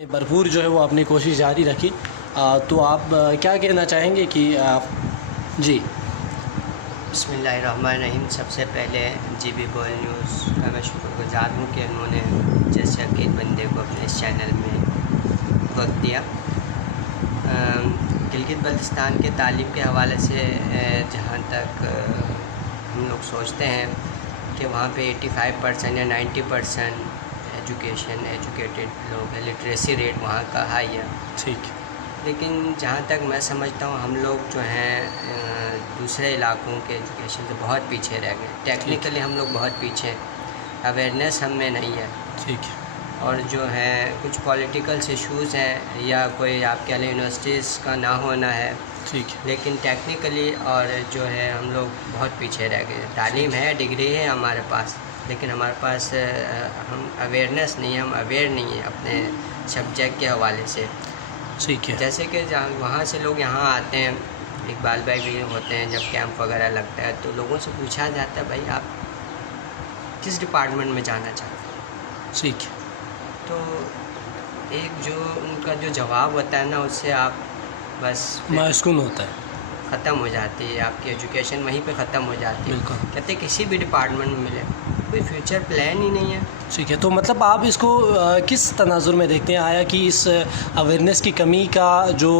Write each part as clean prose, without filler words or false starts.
भरपूर जो है वो अपनी कोशिश जारी रखी। तो आप क्या कहना चाहेंगे कि आप जी। बिस्मिल्लाहिर्रहमानिर्रहीम। सबसे पहले जीबी बोल न्यूज़ का मैं शुक्रगुजार हूँ कि उन्होंने जैसे अकील बंदे को अपने इस चैनल में वक्त दिया। गिलगित बल्तिस्तान के तालीम के हवाले से जहाँ तक हम लोग सोचते हैं कि वहाँ पे 85% या 90% एजुकेटेड लोग हैं, लिटरेसी रेट वहाँ का हाई है। ठीक। लेकिन जहाँ तक मैं समझता हूँ हम लोग जो हैं दूसरे इलाकों के एजुकेशन से बहुत पीछे रह गए। टेक्निकली हम लोग बहुत पीछे, अवेयरनेस हम में नहीं है। ठीक। और जो है कुछ पॉलिटिकल इश्यूज़ हैं या कोई आप कह लें यूनिवर्सिटीज़ का ना होना है। ठीक। लेकिन टेक्निकली और जो है हम लोग बहुत पीछे रह गए। तालीम है, डिग्री है हमारे पास, लेकिन हमारे पास हम अवेयरनेस नहीं है, हम अवेयर नहीं है अपने सब्जेक्ट के हवाले से। ठीक है। जैसे कि जहाँ वहाँ से लोग यहाँ आते हैं, इकबाल भाई भी होते हैं, जब कैंप वगैरह लगता है तो लोगों से पूछा जाता है भाई आप किस डिपार्टमेंट में जाना चाहते हैं। ठीक। तो एक जो उनका जो जवाब होता है ना, उससे आप बस मासूम होता है, ख़त्म हो जाती है आपकी एजुकेशन, वहीं पे ख़त्म हो जाती है। कहते किसी भी डिपार्टमेंट में मिले, कोई फ्यूचर प्लान ही नहीं है। ठीक है। तो मतलब आप इसको किस तनाजुर में देखते हैं? आया कि इस अवेयरनेस की कमी का जो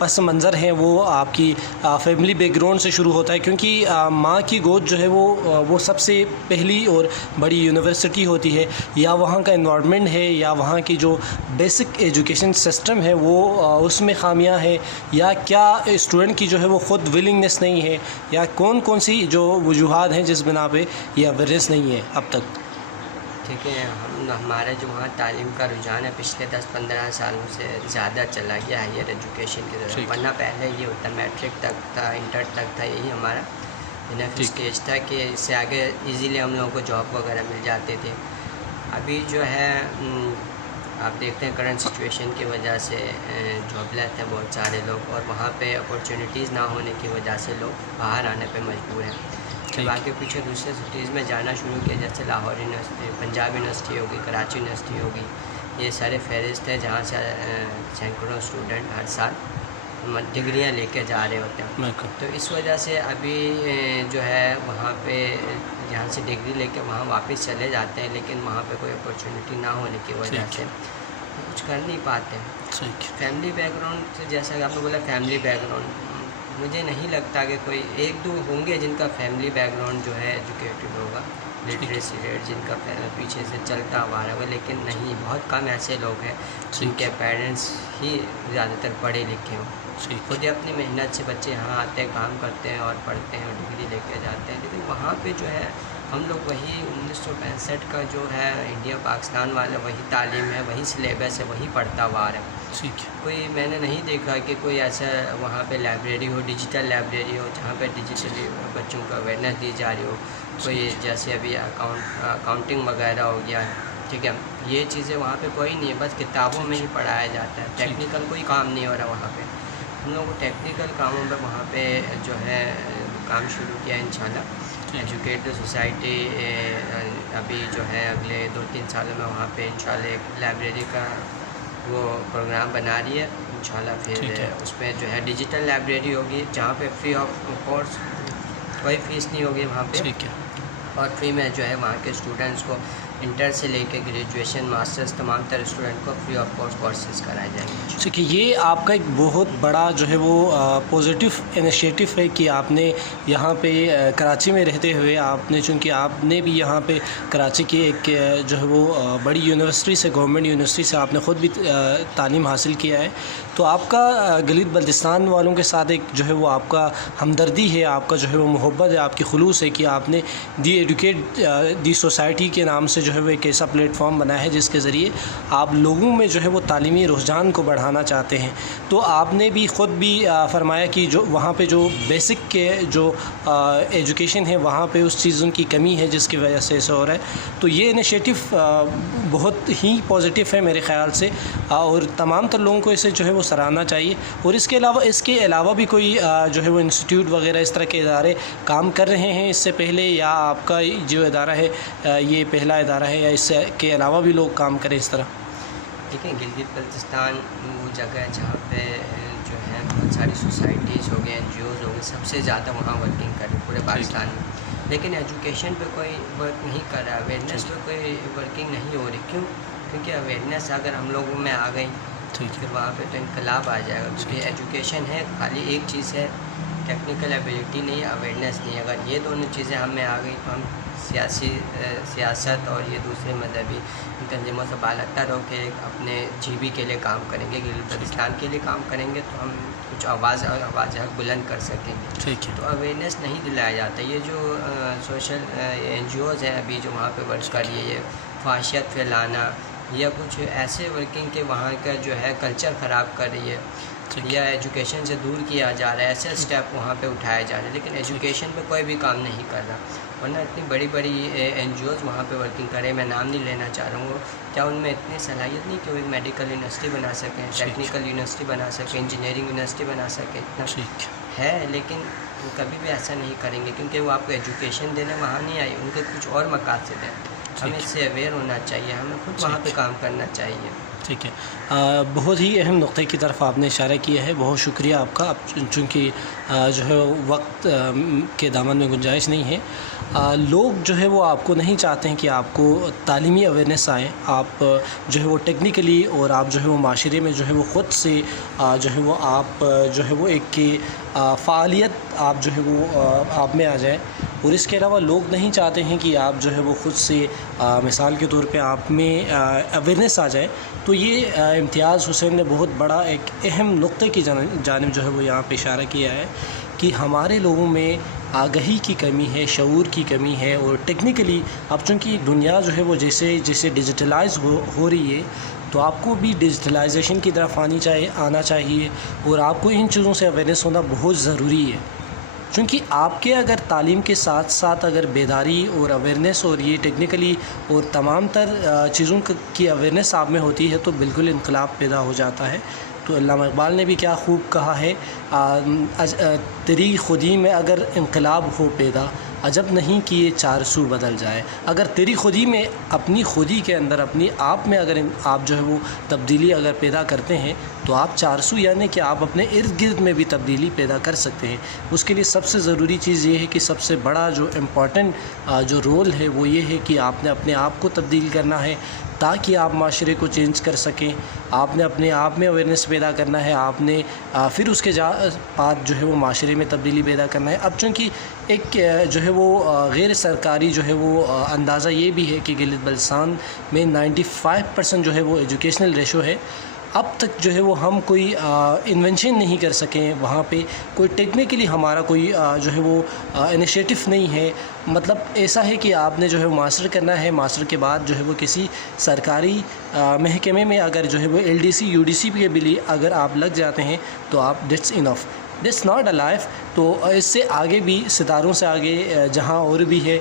पस मंज़र है वो आपकी फैमिली बैकग्राउंड से शुरू होता है, क्योंकि माँ की गोद जो है वो सबसे पहली और बड़ी यूनिवर्सिटी होती है, या वहाँ का एनवायरनमेंट है, या वहाँ की जो बेसिक एजुकेशन सिस्टम है वो उसमें खामियां हैं, या क्या स्टूडेंट की जो है वो ख़ुद विलिंगनेस नहीं है, या कौन कौन सी जो वजूहात हैं जिस बिना पे ये अवेयरनेस नहीं है अब तक? ठीक है। हमारे जो वहाँ तालीम का रुझान है पिछले 10-15 सालों से ज़्यादा चला गया हायर एजुकेशन की तरफ। वरना पहले ये होता मैट्रिक तक था, इंटर तक था, यही हमारा इनफ स्टेज था कि इससे आगे इजीली हम लोगों को जॉब वगैरह मिल जाते थे। अभी जो है आप देखते हैं करंट सिचुएशन की वजह से जॉबलेस हैं बहुत सारे लोग, और वहाँ पे अपॉर्चुनिटीज़ ना होने की वजह से लोग बाहर आने पे मजबूर हैं। जब आगे पीछे दूसरे सिटीज़ में जाना शुरू किया, जैसे लाहौर यूनिवर्सिटी, पंजाब यूनिवर्सिटी होगी, कराची यूनिवर्सिटी होगी, ये सारे फहरिस्त हैं जहाँ से सैकड़ों स्टूडेंट हर साल डिग्रियाँ लेके जा रहे होते हैं। तो इस वजह से अभी जो है वहाँ पे जहाँ से डिग्री लेके वहाँ वापस चले जाते हैं, लेकिन वहाँ पे कोई अपॉर्चुनिटी ना होने की वजह से कुछ कर नहीं पाते। फैमिली बैकग्राउंड से, जैसा कि आपने बोला फैमिली बैकग्राउंड, मुझे नहीं लगता कि कोई एक दो होंगे जिनका फैमिली बैकग्राउंड जो है एजुकेटेड होगा, लिटरेसी रेट जिनका पीछे से चलता हुआ है, लेकिन नहीं, बहुत कम ऐसे लोग हैं जिनके पेरेंट्स ही ज़्यादातर पढ़े लिखे हों। खुद अपनी मेहनत से बच्चे यहाँ आते हैं, काम करते हैं और पढ़ते हैं और डिग्री लेके जाते हैं। लेकिन वहाँ पे जो है हम लोग वही 1965 का जो है इंडिया पाकिस्तान वाला वही तालीम है, वही सिलेबस है, वही पढ़ता हुआ आ रहा है। कोई मैंने नहीं देखा कि कोई ऐसा वहाँ पे लाइब्रेरी हो, डिजिटल लाइब्रेरी हो, जहाँ पे डिजिटली बच्चों को अवेयरनेस दी जा रही हो। कोई जैसे अभी अकाउंटिंग वगैरह हो गया, ठीक है, ये चीज़ें वहाँ पे कोई नहीं है, बस किताबों में ही पढ़ाया जाता है। टेक्निकल कोई काम नहीं हो रहा वहाँ पे। हम लोगों को टेक्निकल कामों में वहाँ पे जो है काम शुरू किया इंशाल्लाह। एजुकेटेड सोसाइटी अभी जो है अगले 2-3 सालों में वहाँ पे इंशाल्लाह एक लाइब्रेरी का वो प्रोग्राम बना रही है इंशाल्लाह। फिर उसमें जो है डिजिटल लाइब्रेरी होगी जहाँ पे फ्री ऑफ कोर्स, कोई फ़ीस नहीं होगी वहाँ पे, और फ्री में जो है वहाँ के स्टूडेंट्स को इंटर से लेके ग्रेजुएशन मास्टर्स तमाम तरह स्टूडेंट को फ्री ऑफ कोर्स कोर्सेज कराए जाएंगे। ठीक है। ये आपका एक बहुत बड़ा जो है वो पॉजिटिव इनिशिएटिव है कि आपने यहाँ पे कराची में रहते हुए आपने, चूँकि आपने भी यहाँ पे कराची की एक जो है वो बड़ी यूनिवर्सिटी से, गवर्नमेंट यूनिवर्सिटी से आपने ख़ुद भी तालीम हासिल किया है, तो आपका गिलगित बल्तिस्तान वालों के साथ एक जो है वो आपका हमदर्दी है, आपका जो है वो मोहब्बत है, आपकी खुलूस है कि आपने दी एजुकेट दी सोसाइटी के नाम से जो है वो एक ऐसा प्लेटफॉर्म बना है जिसके ज़रिए आप लोगों में जो है वो तालीमी रुझान को बढ़ाना चाहते हैं। तो आपने भी ख़ुद भी फरमाया कि जो वहाँ पे जो बेसिक के जो एजुकेशन है वहाँ पे उस चीज़ों की कमी है जिसकी वजह से ऐसा हो रहा है। तो ये इनिशिएटिव बहुत ही पॉजिटिव है मेरे ख़्याल से, और तमाम तर लोगों को इसे जो है वो सराहना चाहिए। और इसके अलावा भी कोई जो है वो इंस्टीट्यूट वगैरह इस तरह के इदारे काम कर रहे हैं इससे पहले, या आपका जो इदारा है ये पहला इदारा है, या इसके अलावा भी लोग काम करें इस तरह? دیکھیں گلگت بلتستان وہ جگہ ہے جہاں پہ جو ہے بہت ساری سوسائٹیز ہو گئے NGOs ہو گئے، سب سے زیادہ وہاں ورکنگ کر رہے پورے پاکستان میں، لیکن ایجوکیشن پہ کوئی ورک نہیں کر رہا، اویئرنیس پہ کوئی ورکنگ نہیں ہو رہی. کیوں؟ کیونکہ اویئرنیس اگر ہم لوگوں میں آ گئی پھر وہاں پہ تو انقلاب آ جائے گا. کیونکہ ایجوکیشن ہے خالی ایک چیز ہے، ٹیکنیکل ایبیلٹی نہیں ہے، اویئرنیس نہیں ہے. اگر یہ دونوں چیزیں ہم میں آ گئی تو ہم سیاست اور یہ دوسرے مذہبی تنظیموں سے بالاتر ہو کے اپنے جی کے لیے کام کریں گے، گلگت بلتستان کے لیے کام کریں گے تو ہم کچھ آواز حق بلند کر سکیں گے. ٹھیک ہے. تو اویئرنیس نہیں دلایا جاتا. یہ جو سوشل NGOs ہیں ابھی جو وہاں پہ ورک کر رہی ہے، یہ فحاشیت پھیلانا یا کچھ ایسے ورکنگ کے وہاں کا جو ہے کلچر خراب کر رہی ہے یا ایجوکیشن سے دور کیا جا رہا ہے، ایسے اسٹیپ وہاں پہ اٹھائے جا رہے ہیں، لیکن ایجوکیشن پہ کوئی بھی کام نہیں کر رہا. ورنہ اتنی بڑی بڑی NGOs وہاں پہ ورکنگ کر رہے ہیں، میں نام نہیں لینا چاہ رہا ہوں، کیا ان میں اتنی صلاحیت نہیں کہ وہ ایک میڈیکل یونیورسٹی بنا سکیں، ٹیکنیکل یونیورسٹی بنا سکیں، انجینئرنگ یونیورسٹی بنا سکیں؟ اتنا ہے، لیکن وہ کبھی بھی ایسا نہیں کریں گے کیونکہ وہ آپ کو ایجوکیشن دینے وہاں نہیں آئی، ان کے کچھ اور مقاصد ہیں. ہمیں اس سے اویئر ہونا چاہیے، ہمیں خود وہاں پہ کام کرنا چاہیے. ٹھیک ہے. بہت ہی اہم نقطے کی طرف آپ نے اشارہ کیا ہے، بہت شکریہ آپ کا. اب چونکہ جو ہے وقت کے دامن میں گنجائش نہیں ہے، لوگ جو ہے وہ آپ کو نہیں چاہتے ہیں کہ آپ کو تعلیمی اویئرنیس آئے، آپ جو ہے وہ ٹیکنیکلی اور آپ جو ہے وہ معاشرے میں جو ہے وہ خود سے جو ہے وہ آپ جو ہے وہ ایک فعالیت آپ جو ہے وہ آپ میں آ جائے. اور اس کے علاوہ لوگ نہیں چاہتے ہیں کہ آپ جو ہے وہ خود سے مثال کے طور پہ آپ میں اویئرنیس آ جائے. تو یہ امتیاز حسین نے بہت بڑا ایک اہم نقطے کی جانب جو ہے وہ یہاں پہ اشارہ کیا ہے کہ ہمارے لوگوں میں آگہی کی کمی ہے، شعور کی کمی ہے. اور ٹیکنیکلی اب چونکہ دنیا جو ہے وہ جیسے ڈیجیٹلائز ہو رہی ہے تو آپ کو بھی ڈیجیٹلائزیشن کی طرف آنا چاہیے اور آپ کو ان چیزوں سے اویئرنیس ہونا بہت ضروری ہے. چونکہ آپ کے اگر تعلیم کے ساتھ ساتھ اگر بیداری اور اویئرنیس اور یہ ٹیکنیکلی اور تمام تر چیزوں کی اویئرنیس آپ میں ہوتی ہے تو بالکل انقلاب پیدا ہو جاتا ہے. تو علامہ اقبال نے بھی کیا خوب کہا ہے، تیری خودی میں اگر انقلاب ہو پیدا، عجب نہیں کہ یہ چار سو بدل جائے. اگر تیری خودی میں، اپنی خودی کے اندر، اپنی آپ میں اگر آپ جو ہے وہ تبدیلی اگر پیدا کرتے ہیں تو آپ 400 یعنی کہ آپ اپنے ارد گرد میں بھی تبدیلی پیدا کر سکتے ہیں. اس کے لیے سب سے ضروری چیز یہ ہے کہ سب سے بڑا جو امپورٹنٹ جو رول ہے وہ یہ ہے کہ آپ نے اپنے آپ کو تبدیل کرنا ہے تاکہ آپ معاشرے کو چینج کر سکیں. آپ نے اپنے آپ میں اویئرنیس پیدا کرنا ہے، آپ نے پھر اس کے بعد جو ہے وہ معاشرے میں تبدیلی پیدا کرنا ہے. اب چونکہ ایک جو ہے وہ غیر سرکاری جو ہے وہ اندازہ یہ بھی ہے کہ گلگت بلتستان میں 95% جو ہے وہ ایجوکیشنل ریشو ہے. اب تک جو ہے وہ ہم کوئی انوینشن نہیں کر سکیں، وہاں پہ کوئی ٹیکنیکلی ہمارا کوئی جو ہے وہ انیشیٹو نہیں ہے. مطلب ایسا ہے کہ آپ نے جو ہے ماسٹر کرنا ہے، ماسٹر کے بعد جو ہے وہ کسی سرکاری محکمے میں اگر جو ہے وہ LDC UDC کے بھی اگر آپ لگ جاتے ہیں تو آپ that's enough, that's not a life. تو اس سے آگے بھی، ستاروں سے آگے جہاں اور بھی ہے،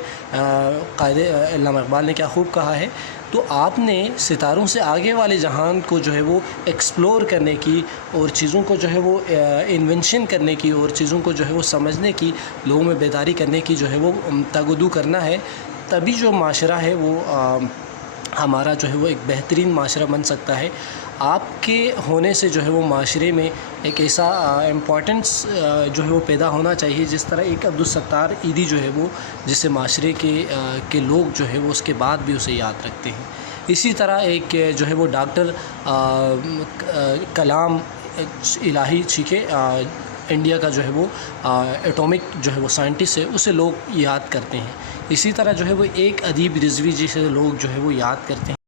قائد علامہ اقبال نے کیا خوب کہا ہے، تو آپ نے ستاروں سے آگے والے جہان کو جو ہے وہ ایکسپلور کرنے کی اور چیزوں کو جو ہے وہ انوینشن کرنے کی اور چیزوں کو جو ہے وہ سمجھنے کی، لوگوں میں بیداری کرنے کی جو ہے وہ تگدو کرنا ہے. تبھی جو معاشرہ ہے وہ ہمارا جو ہے وہ ایک بہترین معاشرہ بن سکتا ہے. آپ کے ہونے سے جو ہے وہ معاشرے میں ایک ایسا امپورٹنس جو ہے وہ پیدا ہونا چاہیے جس طرح ایک عبدالستار عیدی جو ہے وہ جسے معاشرے کے لوگ جو ہے وہ اس کے بعد بھی اسے یاد رکھتے ہیں. اسی طرح ایک جو ہے وہ ڈاکٹر کلام الہی چھیکے، انڈیا کا جو ہے وہ ایٹامک جو ہے وہ سائنٹسٹ ہے، اسے لوگ یاد کرتے ہیں. اسی طرح جو ہے وہ ایک ادیب رضوی جسے لوگ جو ہے وہ یاد کرتے ہیں.